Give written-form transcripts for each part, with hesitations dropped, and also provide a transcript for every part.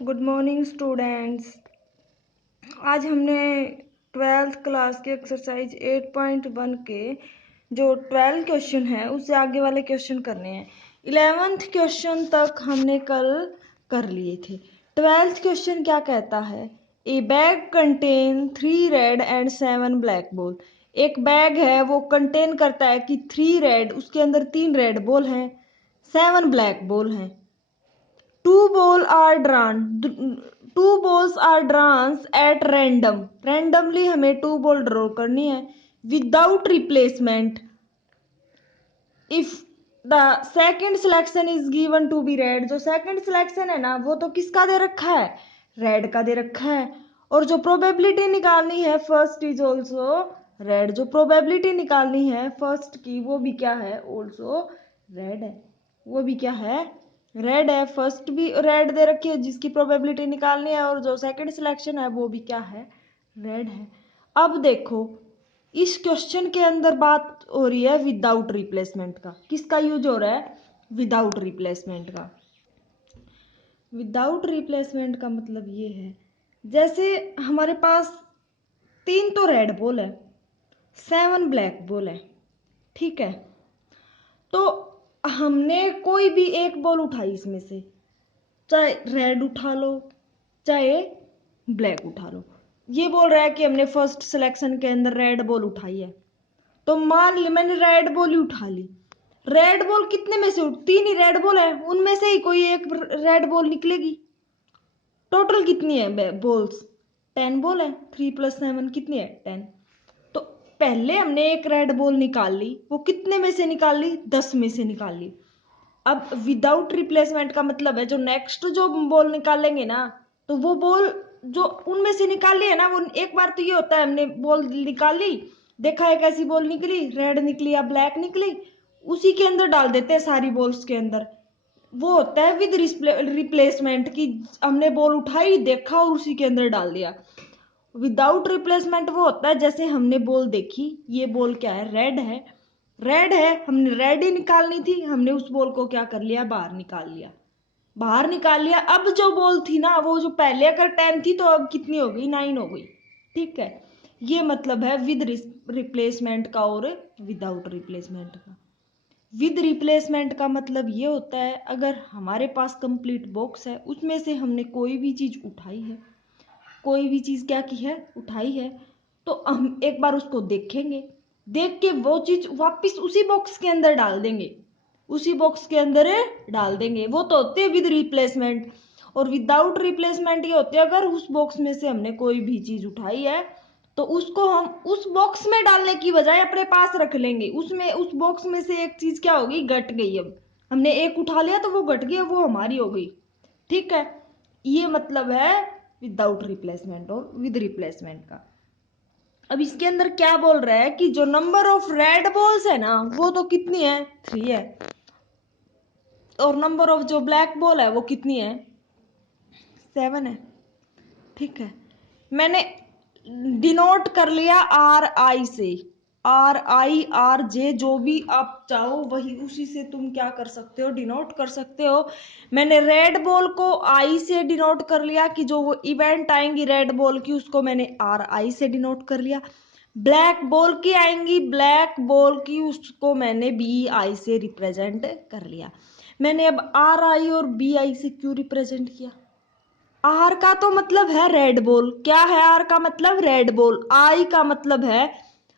Good morning students. आज हमने 12th class के एक्सरसाइज 8.1 के जो 12 क्वेश्चन है उससे आगे वाले क्वेश्चन करने हैं। 11th क्वेश्चन तक हमने कल कर लिए थे। 12th क्वेश्चन क्या कहता है? ए bag contain 3 red and 7 black ball. एक बैग है वो कंटेन करता है कि 3 रेड, उसके अंदर 3 रेड बॉल हैं, 7 ब्लैक बॉल हैं। Two ball are drawn. Two balls are drawn at random. Randomly हमें 2 बॉल ड्रॉ करनी है without replacement. If the second selection is given to be red, जो second selection है ना वो तो किसका दे रखा है? रेड का दे रखा है। और जो प्रोबेबिलिटी निकालनी है फर्स्ट इज ऑल्सो रेड, जो प्रोबेबिलिटी निकालनी है फर्स्ट की वो भी क्या है? ऑल्सो रेड है। वो भी क्या है? रेड है। फर्स्ट भी रेड दे रखी है जिसकी प्रोबेबिलिटी निकालनी है, और जो सेकंड सिलेक्शन है वो भी क्या है? रेड है। अब देखो इस क्वेश्चन के अंदर बात हो रही है विदाउट रिप्लेसमेंट का। किसका यूज हो रहा है? विदाउट रिप्लेसमेंट का। विदाउट रिप्लेसमेंट का मतलब ये है, जैसे हमारे पास 3 तो रेड बॉल है, 7 ब्लैक बॉल है, ठीक है। तो हमने कोई भी एक बॉल उठाई इसमें से, चाहे रेड उठा लो चाहे ब्लैक उठा लो। ये बोल रहा है कि हमने फर्स्ट सिलेक्शन के अंदर रेड बॉल उठाई है, तो मान ली मैंने रेड बॉल ही उठा ली। रेड बॉल कितने में से 3 ही रेड बॉल है, उनमें से ही कोई एक रेड बॉल निकलेगी। टोटल कितनी है बॉल्स? 10 बॉल है। 3 + 7 कितनी है? 10। तो पहले हमने एक रेड बॉल निकाल ली, वो कितने में से निकाल ली? 10 में से निकाल ली। अब विदाउट रिप्लेसमेंट का मतलब है जो नेक्स्ट जो बॉल निकालेंगे ना, तो वो बॉल जो उनमें से निकाल ली है ना, वो एक बार तो ये होता है हमने बॉल निकाली, देखा एक ऐसी बॉल निकली, रेड निकली या ब्लैक निकली, उसी के अंदर डाल देते हैं सारी बॉल्स के अंदर। वो होता है विद रिप्लेसमेंट की हमने बॉल उठाई, देखा और उसी के अंदर डाल दिया। विदाउट रिप्लेसमेंट वो होता है जैसे हमने बॉल देखी, ये बॉल क्या है? रेड है। रेड है, हमने रेड ही निकालनी थी, हमने उस बॉल को क्या कर लिया? बाहर निकाल लिया। बाहर निकाल लिया। अब जो बॉल थी ना, वो जो पहले अगर 10 थी तो अब कितनी हो गई? 9 हो गई, ठीक है। ये मतलब है विद रिप्लेसमेंट का और विदाउट रिप्लेसमेंट का। विद रिप्लेसमेंट का मतलब ये होता है अगर हमारे पास कंप्लीट बॉक्स है, उसमें से हमने कोई भी चीज उठाई है, कोई भी चीज क्या की है? उठाई है, तो हम एक बार उसको देखेंगे, देख के वो चीज वापस उसी बॉक्स के अंदर डाल देंगे, उसी बॉक्स के अंदर डाल देंगे। वो तो होते हैं विद रिप्लेसमेंट। और विदाउट रिप्लेसमेंट ये होते हैं अगर उस बॉक्स में से हमने कोई भी चीज उठाई है तो उसको हम उस बॉक्स में डालने की बजाय अपने पास रख लेंगे। उसमें उस बॉक्स में से एक चीज क्या होगी? घट गई। अब हमने एक उठा लिया तो वो घट गई, वो हमारी हो गई, ठीक है। ये मतलब है विदाउट रिप्लेसमेंट और विद रिप्लेसमेंट का। अब इसके अंदर क्या बोल रहा है कि जो नंबर ऑफ रेड बॉल्स है ना वो तो कितनी है? 3 है। और नंबर ऑफ जो ब्लैक बॉल है वो कितनी है? 7 है, ठीक है। मैंने डिनोट कर लिया RI से। RI RJ जो भी आप चाहो वही उसी से तुम क्या कर सकते हो? डिनोट कर सकते हो। मैंने रेड बॉल को I से डिनोट कर लिया कि जो वो इवेंट आएंगी रेड बॉल की उसको मैंने RI से डिनोट कर लिया। ब्लैक बॉल की आएंगी, ब्लैक बॉल की उसको मैंने BI से रिप्रेजेंट कर लिया। मैंने अब RI और BI से क्यों रिप्रेजेंट किया? आर का तो मतलब है रेड बॉल। क्या है आर का मतलब? Red ball. आई का मतलब है,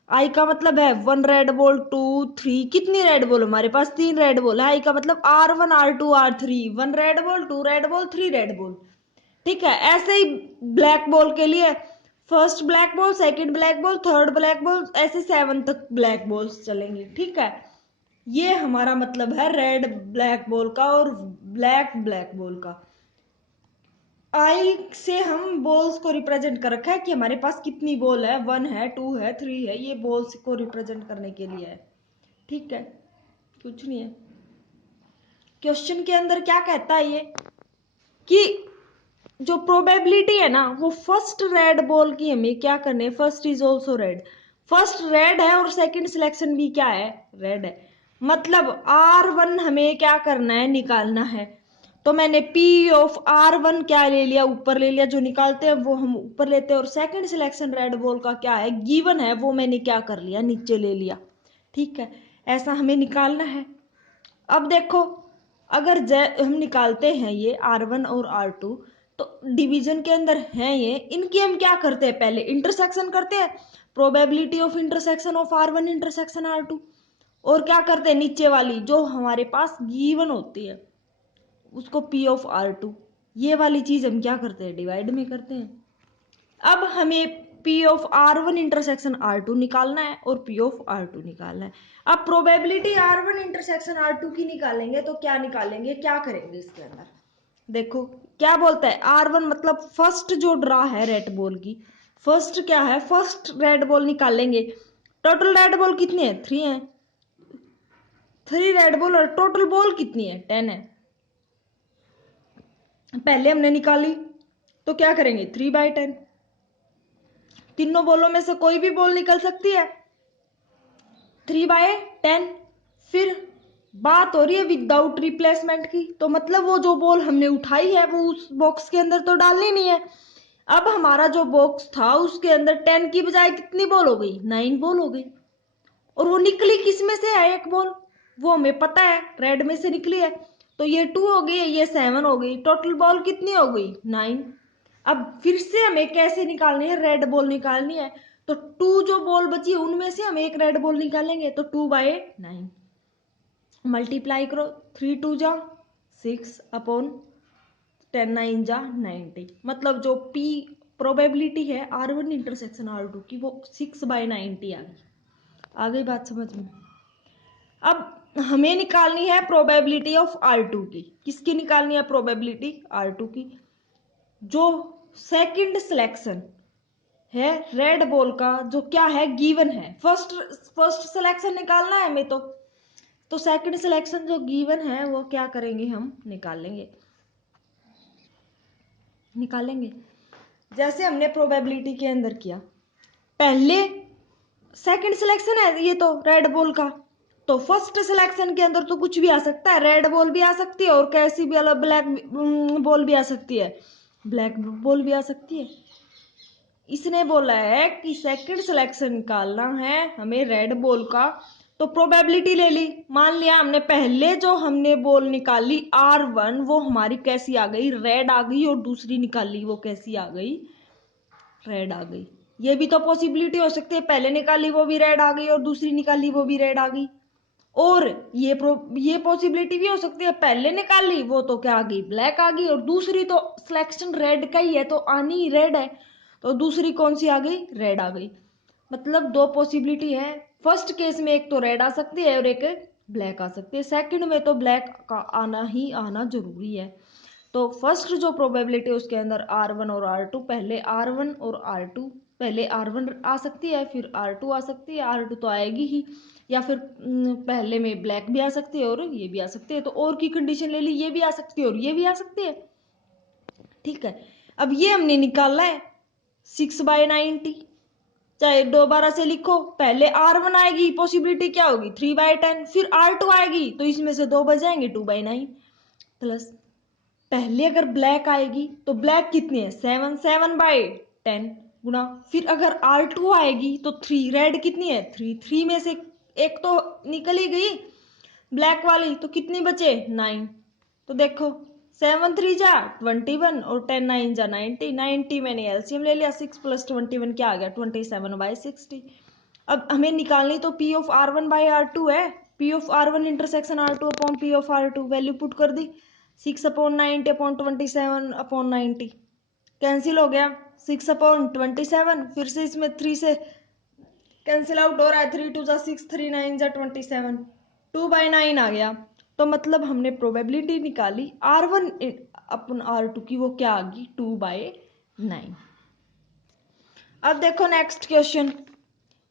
आई का मतलब है 1 रेड बॉल, 2 3। कितनी रेड बॉल? हमारे पास 3 रेड बॉल है। आई का मतलब R1 R2 R3, 1 red ball, 2 red ball, 3 red ball, ठीक है। ऐसे ही ब्लैक बॉल के लिए first black ball, second black ball, third black ball, ऐसे 7 तक ब्लैक बॉल्स चलेंगे, ठीक है। ये हमारा मतलब है रेड ब्लैक बॉल का और ब्लैक ब्लैक बॉल का। आई से हम बॉल्स को रिप्रेजेंट कर रखा है कि हमारे पास कितनी बॉल है, 1 है, 2 है, 3 है। ये बॉल्स को रिप्रेजेंट करने के लिए है, ठीक है। कुछ नहीं है। क्वेश्चन के अंदर क्या कहता है ये कि जो प्रोबेबिलिटी है ना वो फर्स्ट रेड बॉल की हमें क्या करने है? First is also red. First red है और सेकंड सिलेक्शन भी क्या है? रेड है। मतलब R1 हमें क्या करना है? निकालना है। तो मैंने P(r1) क्या ले लिया, ऊपर ले लिया, जो निकालते हैं वो हम ऊपर लेते हैं, और सेकंड सिलेक्शन रेड बॉल का क्या है, गिवन है, वो मैंने क्या कर लिया, नीचे ले लिया। ठीक है, ऐसा हमें निकालना है। अब देखो, अगर हम निकालते हैं ये R1 और R2, तो डिवीजन के अंदर हैं ये, इनकी हम क्या करते हैं, पहले इंटरसेक्शन करते हैं, probability of intersection of R1 intersection R2, और क्या करते हैं, नीचे वाली जो हमारे पास गिवन होती है उसको P(r2), ये वाली चीज हम क्या करते हैं, डिवाइड में करते हैं। अब हमें P(r1 इंटरसेक्शन R2) निकालना है और P(r2) निकालना है। अब प्रोबेबिलिटी R1 इंटरसेक्शन R2 की निकालेंगे तो क्या निकालेंगे, क्या करेंगे इसके अंदर, देखो क्या बोलता है, R1 मतलब फर्स्ट जो ड्रा है रेड बॉल की, फर्स्ट क्या है, फर्स्ट रेड बॉल निकालेंगे। टोटल रेड बॉल कितनी है, 3 है, 3 रेड बॉल, और टोटल बॉल कितनी है, 10 है। पहले हमने निकाली तो क्या करेंगे, 3/10, तीनों बॉलों में से कोई भी बॉल निकल सकती है, 3/10। फिर बात हो रही है विदाउट रिप्लेसमेंट की, तो मतलब वो जो बॉल हमने उठाई है वो उस बॉक्स के अंदर तो डालनी नहीं है। अब हमारा जो बॉक्स था उसके अंदर 10 की बजाय कितनी बॉल हो गई, 9 बॉल हो गई, और वो निकली किस में से है, एक बॉल, वो हमें पता है रेड में से निकली है, तो ये 2 हो गई, ये 7 हो गई, टोटल बॉल कितनी हो गई, 9। अब फिर से हमें कैसे निकालनी है, रेड बॉल निकालनी है, तो 2 जो बॉल बची है उनमें से हम एक रेड बॉल निकालेंगे, तो 2/9 मल्टीप्लाई करो, 3 2 जा 6/10 9 जा 90, मतलब जो P प्रोबेबिलिटी है R1 इंटरसेक्शन R2 की वो 6/90 आ गई बात समझ में। अब हमें निकालनी है प्रोबेबिलिटी ऑफ R2 की, किसकी निकालनी है, प्रोबेबिलिटी R2 की, जो सेकंड सिलेक्शन है रेड बॉल का, जो क्या है, गिवन है, फर्स्ट सिलेक्शन निकालना है हमें, तो सेकंड सिलेक्शन जो गिवन है वो क्या करेंगे, हम निकालेंगे जैसे हमने प्रोबेबिलिटी के अंदर किया। पहले सेकंड सिलेक्शन है ये तो रेड बॉल का, तो फर्स्ट सिलेक्शन के अंदर तो कुछ भी आ सकता है, रेड बॉल भी आ सकती है और कैसी भी अलग ब्लैक बॉल भी आ सकती है, ब्लैक बॉल भी आ सकती है। इसने बोला है कि सेकंड सिलेक्शन निकालना है हमें रेड बॉल का, तो प्रोबेबिलिटी ले ली, मान लिया हमने पहले जो हमने बॉल निकाली R1 वो हमारी कैसी आ गई, रेड आ गई, और दूसरी निकाली वो कैसी आ गई, रेड आ गई। ये भी तो पॉसिबिलिटी हो सकती है, पहले निकाली वो भी रेड आ गई और दूसरी निकाली वो भी रेड आ गई। और ये पॉसिबिलिटी भी हो सकती है, पहले निकाली वो तो क्या आ गई, ब्लैक आ गई, और दूसरी तो सिलेक्शन रेड का ही है तो आनी ही रेड है, तो दूसरी कौन सी आ गई, रेड आ गई। मतलब 2 पॉसिबिलिटी है, फर्स्ट केस में एक तो रेड आ सकती है और एक ब्लैक आ सकती है, सेकंड में तो ब्लैक का आना ही आना जरूरी है। तो फर्स्ट जो प्रोबेबिलिटी उसके अंदर R1 और R2, पहले R1 और R2, पहले R1 आ सकती है फिर R2 आ सकती है, R2 तो आएगी ही, या फिर पहले में ब्लैक भी आ सकती है और ये भी आ सकती है, तो और की कंडीशन ले ली, ये भी आ सकती है और ये भी आ सकती है। ठीक है, अब ये हमने निकाला है 6/90, चाहे दोबारा से लिखो, पहले R1 आएगी, पॉसिबिलिटी क्या होगी 3/10, फिर R2 आएगी तो इसमें से 2 बच जाएंगे 2/9, प्लस पहले अगर ब्लैक आएगी तो ब्लैक कितनी है 7/10 गुना, फिर अगर R2 आएगी तो 3, रेड कितनी है 3, 3 में से एक तो निकल ही गई ब्लैक वाली, तो कितनी बचे 9, तो देखो 7 3 जा 21 और 10 9 जा 90, 90 मैंने एलसीएम ले लिया, 6 + 21 क्या आ गया 27/60। अब हमें निकालनी तो P(r1/r2) है, P(r1 intersection R2) upon P(r2), value put कर दी, 6/90/27/90 कैंसिल हो गया, 6/27, फिर से इसमें 3 से कैंसिल आउट हो रहा है, 3 2 जा 6, 3 9 जा 27, 2/9 आ गया। तो मतलब हमने प्रोबेबिलिटी निकाली R1 अपन R2 की, वो क्या आ गई 2/9। अब देखो नेक्स्ट क्वेश्चन,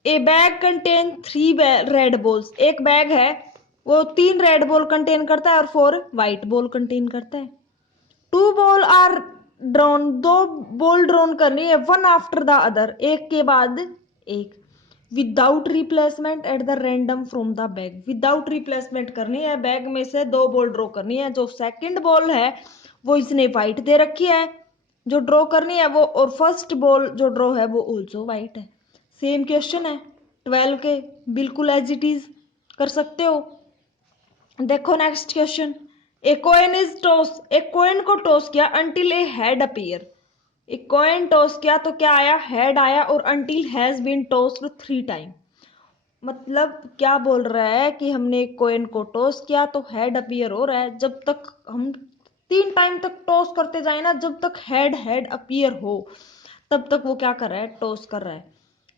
ए बैग कंटेन 3 रेड बॉल्स, एक बैग है वो 3 रेड बॉल कंटेन करता है और 4 व्हाइट बॉल कंटेन करता है। 2 ball are drawn, 2 ball drawn करनी है, 1 आफ्टर द अदर, एक के बाद एक। Without replacement at the random from the bag. Without replacement करनी है, बैग में से 2 बॉल ड्रॉ करनी है। जो सेकंड बॉल है वो इसने वाइट दे रखी है जो ड्रॉ करनी है वो, और फर्स्ट बॉल जो ड्रॉ है वो ऑल्सो वाइट है। सेम क्वेश्चन है 12 के, बिल्कुल एज इट इज कर सकते हो। देखो next question, a coin is toss, एक कॉइन को टॉस किया अंटिल ए हेड अपीयर। एक कॉइन टॉस किया तो क्या आया, हेड आया, और until has been tossed 3 time. मतलब क्या बोल रहा है कि हमने एक कॉइन को टॉस किया तो हेड अपीयर हो रहा है। जब तक हम 3 टाइम तक टॉस करते जाए ना, जब तक हेड हेड अपीयर हो तब तक वो क्या कर रहा है, टॉस कर रहा है।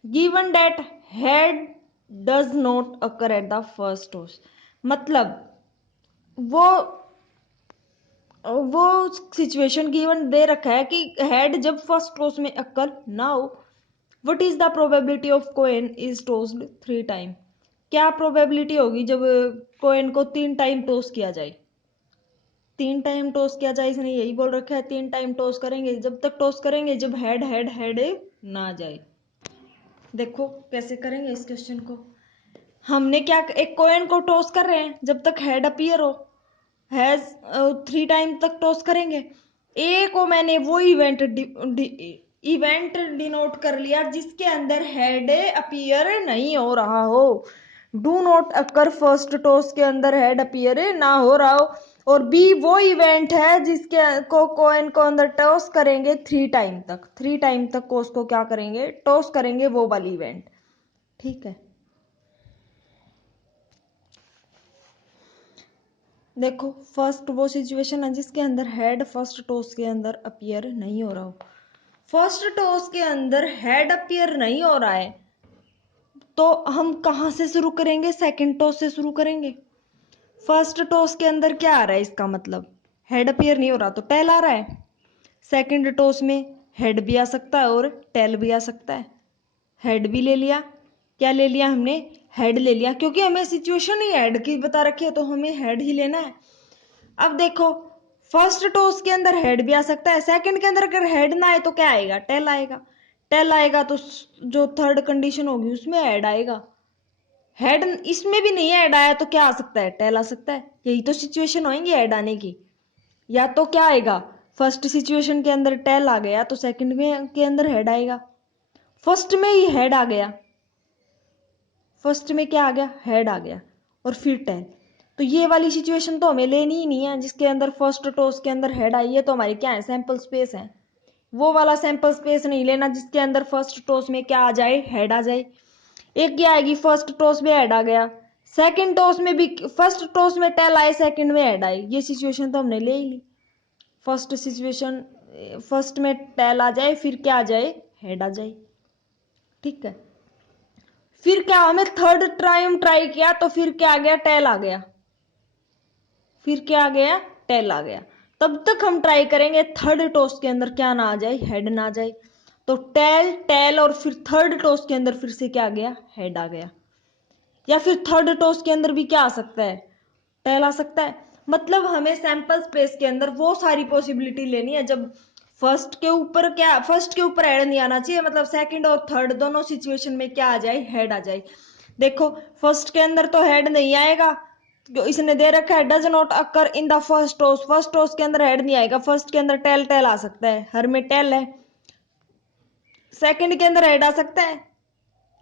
Given that head does not occur at the first toss, मतलब वो वो सिचुएशन गिवन दे रखा है कि हेड जब फर्स्ट टॉस में अक्कर ना हो। What is the probability of coin is tossed 3 time, क्या प्रोबेबिलिटी होगी जब कोइन को 3 टाइम टॉस किया जाए। 3 टाइम टॉस किया जाए, इसने यही बोल रखा है 3 टाइम टॉस करेंगे, जब तक टॉस करेंगे जब हेड हेड हेड ना आ जाए। देखो कैसे करेंगे इस क्वेश्चन को। हमने क्या, एक कोइन को टॉस कर रहे हैं जब तक हेड अपीयर हो, हैज 3 टाइम तक टॉस करेंगे। ए को मैंने वो इवेंट डिनोट कर लिया जिसके अंदर हेड अपीयर नहीं हो रहा हो। Do not occur first toss के अंदर हेड अपीयर ना हो रहा हो। और बी वो इवेंट है जिसके को कोइन को अंदर टॉस करेंगे 3 टाइम तक, 3 टाइम तक को उसको क्या करेंगे, टॉस करेंगे, वो वाली इवेंट। ठीक है, देखो फर्स्ट वो सिचुएशन है जिसके अंदर हेड फर्स्ट टॉस के अंदर अपीयर नहीं हो रहा हो। फर्स्ट टॉस के अंदर हेड अपीयर नहीं हो रहा है तो हम कहां से शुरू करेंगे, सेकंड टॉस से शुरू करेंगे। फर्स्ट टॉस के अंदर क्या आ रहा है, इसका मतलब हेड अपीयर नहीं हो रहा तो टेल आ रहा है। सेकंड टॉस में हेड भी आ सकता है और टेल भी आ सकता है। हेड भी ले लिया, क्या ले लिया हमने, हेड ले लिया, क्योंकि हमें सिचुएशन ही हेड की बता रखी है तो हमें हेड ही लेना है। अब देखो फर्स्ट टॉस के अंदर हेड भी आ सकता है, सेकंड के अंदर अगर हेड ना आए तो क्या आएगा, टेल आएगा। टेल आएगा तो जो थर्ड कंडीशन होगी उसमें हेड आएगा। हेड इसमें भी नहीं हेड आया तो क्या आ सकता है, टेल आ सकता है। यही तो सिचुएशन होंगी हेड आने की। या तो क्या आएगा, फर्स्ट सिचुएशन के अंदर टेल आ गया तो सेकंड में के अंदर हेड आएगा। फर्स्ट में ही हेड आ गया, फर्स्ट में क्या आ गया, हेड आ गया, और फिर टेल। तो ये वाली सिचुएशन तो हमें लेनी ही नहीं है जिसके अंदर फर्स्ट टॉस के अंदर हेड आई है, तो हमारी क्या है, सैंपल स्पेस है। वो वाला सैंपल स्पेस नहीं लेना जिसके अंदर फर्स्ट टॉस में क्या आ जाए, हेड आ जाए। एक क्या आएगी, फर्स्ट टॉस में हेड आ गया, सेकंड टॉस में भी फर्स्ट टॉस में टेल आए, सेकंड में हेड आए, ये सिचुएशन तो हमने ले ही ली। फर्स्ट सिचुएशन, फर्स्ट में टेल आ जाए फिर क्या आ जाए, हेड आ जाए। ठीक है, फिर क्या, हमें थर्ड टाइम ट्राई किया तो फिर क्या आ गया, टेल आ गया। फिर क्या आ गया, टेल आ गया। तब तक हम ट्राई करेंगे थर्ड टॉस के अंदर क्या ना आ जाए, हेड ना आ जाए। तो टेल टेल और फिर थर्ड टॉस के अंदर फिर से क्या आ गया, हेड आ गया। या फिर थर्ड टॉस के अंदर भी क्या आ सकता है, टेल आ सकता है। मतलब हमें सैंपल स्पेस के अंदर वो सारी पॉसिबिलिटी लेनी है जब फर्स्ट के ऊपर क्या, फर्स्ट के ऊपर हेड नहीं आना चाहिए, मतलब सेकंड और थर्ड दोनों सिचुएशन में क्या आ जाए, हेड आ जाए। देखो फर्स्ट के अंदर तो हेड नहीं आएगा, जो इसने दे रखा है does not occur in the first toss, first toss के अंदर हेड नहीं आएगा, फर्स्ट के अंदर टेल टेल आ सकता है, हर में टेल है। सेकंड के अंदर हेड आ सकता है,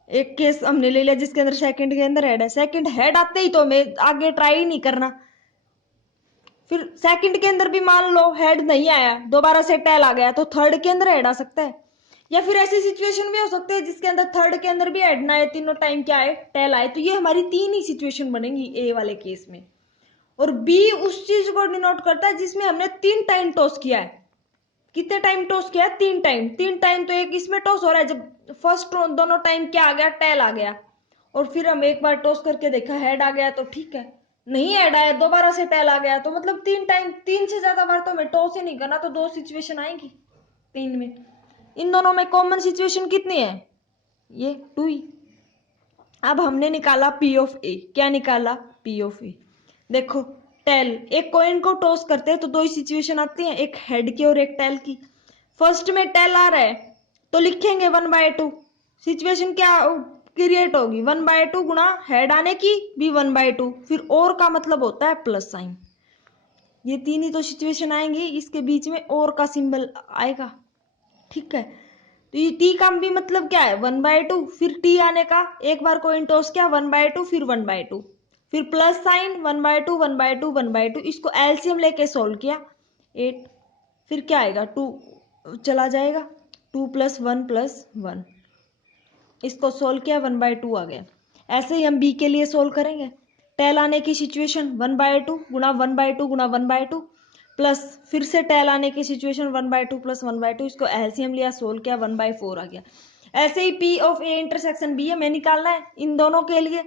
एक केस हमने ले लिया जिसके अंदर सेकंड के अंदर हेड है, सेकंड हेड आते ही तो हमें आगे ट्राई ही नहीं करना। फिर सेकंड के अंदर भी मान लो हेड नहीं आया, दोबारा से टेल आ गया, तो थर्ड के अंदर हेड आ सकता है। या फिर ऐसी सिचुएशन भी हो सकती है जिसके अंदर थर्ड के अंदर भी हेड ना आए, तीनों टाइम क्या आए, टेल आए। तो ये हमारी 3 ही सिचुएशन बनेंगी ए वाले केस में। और बी उस चीज को डिनोट करता है जिसमें हमने 3 टाइम टॉस किया है। कितने टाइम टॉस किया है, 3 टाइम। 3 टाइम तो एक इसमें टॉस हो रहा है जब फर्स्ट दोनों टाइम क्या आ गया, टेल आ गया, और फिर हम एक बार टॉस करके देखा हेड आ गया तो ठीक है, नहीं हेड आया दोबारा से टेल आ गया, तो मतलब 3 टाइम, 3 से ज्यादा बार तो हमें टॉस ही नहीं करना, तो 2 सिचुएशन आएंगी 3 में। इन दोनों में कॉमन सिचुएशन कितनी है, ये 2 ही। अब हमने निकाला पी ऑफ ए, क्या निकाला, पी ऑफ ए। देखो टेल, एक कॉइन को टॉस करते हैं तो 2 ही सिचुएशन आती हैं, एक हेड की और एक टेल की। फर्स्ट में टेल आ रहा है तो लिखेंगे 1/2। सिचुएशन क्या क्रिएट होगी 1/2 गुणा हेड आने की भी 1/2, फिर और का मतलब होता है प्लस साइन। ये तीन ही तो सिचुएशन आएंगी, इसके बीच में और का सिंबल आएगा। ठीक है, तो ये टी का भी मतलब क्या है 1/2, फिर टी आने का एक बार कोइन टॉस किया 1/2, फिर 1/2, फिर प्लस साइन 1/2 1/2 1/2, इसको एलसीएम लेके सोल्व किया 8, फिर क्या आएगा 2 चला जाएगा 2 + 1 + 1, इसको सोल्व किया 1/2 आ गया। ऐसे ही हम बी के लिए सोल्व करेंगे। टेल आने की सिचुएशन 1/2 गुणा 1/2 गुणा 1/2 प्लस फिर से टेल आने की सिचुएशन 1/2 + 1/2, इसको एलसीएम लिया सोल्व किया 1/4 आ गया। ऐसे ही P of A intersection B हमें निकालना है इन दोनों के लिए।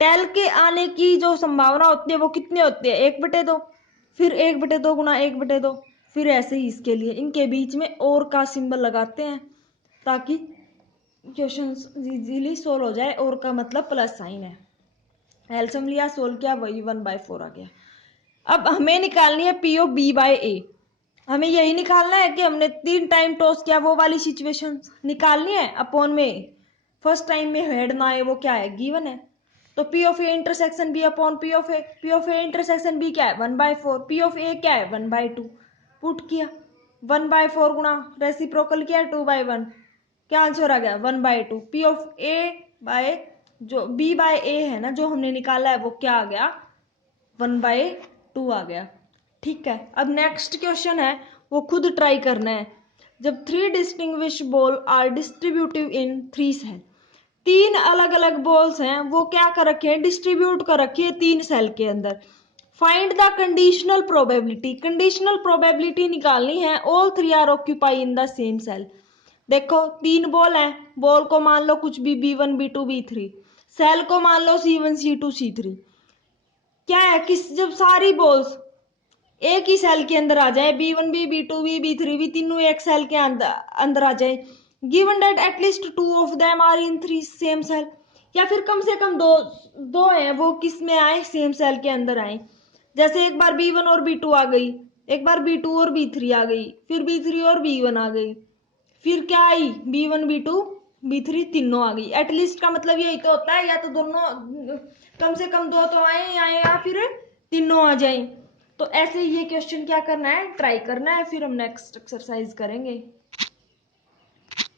टेल के आने की जो संभावना होती है वो कितनी होती है 1/2, फिर 1/2 गुणा 1/2, फिर ऐसे ही इसके लिए इनके बीच में और का सिंबल लगाते हैं ताकि क्वेश्चन इजीली सोल्व हो जाए। और का मतलब प्लस साइन है। एलसीएम लिया सोल्व किया वही 1/4 आ गया। अब हमें निकालनी है पी ऑफ बी बाय ए। हमें यही निकालना है कि हमने 3 टाइम टॉस किया वो वाली सिचुएशन निकालनी है अपॉन में फर्स्ट टाइम में हेड ना आए वो क्या है गिवन है। तो P of A intersection B upon P of A, P of A intersection B क्या है 1/4, पी ऑफ ए क्या है 1/2, पुट किया 1/4 गुणा रेसिप्रोकल किया 2/1, क्या आंसर आ गया 1/2। पी ऑफ ए बाय जो बी बाय ए है ना जो हमने निकाला है वो क्या आ गया 1/2 आ गया। ठीक है, अब नेक्स्ट क्वेश्चन है वो खुद ट्राई करना है। जब 3 distinguish ball are distributive in 3 cell, 3 अलग अलग बॉल्स हैं वो क्या कर रखे हैं डिस्ट्रीब्यूट कर रखी है 3 सेल के अंदर। Find the conditional probability, conditional probability निकालनी है all 3 are occupy in the same cell. देखो 3 बॉल है, बॉल को मान लो कुछ भी B1 B2 B3, सेल को मान लो C1 C2 C3। क्या है किस जब सारी बॉल्स एक ही सेल के अंदर आ जाए B1 B B2 B B3 भी तीनों एक सेल के अंदर आ जाए, given that at least 2 of them are in 3 same cell, या फिर कम से कम दो हैं वो किस में आए सेम सेल के अंदर आए। जैसे एक बार B1 और B2 आ गई, एक बार B2 और B3 आ गई, फिर B3 और B1 आ गई, फिर क्या आई B1 B2 B3 तीनों आ गई। एटलीस्ट का मतलब यही तो होता है या तो दोनों कम से कम 2 तो आए या फिर तीनों आ जाए। तो ऐसे ये क्वेश्चन क्या करना है ट्राई करना है, फिर हम नेक्स्ट एक्सरसाइज करेंगे।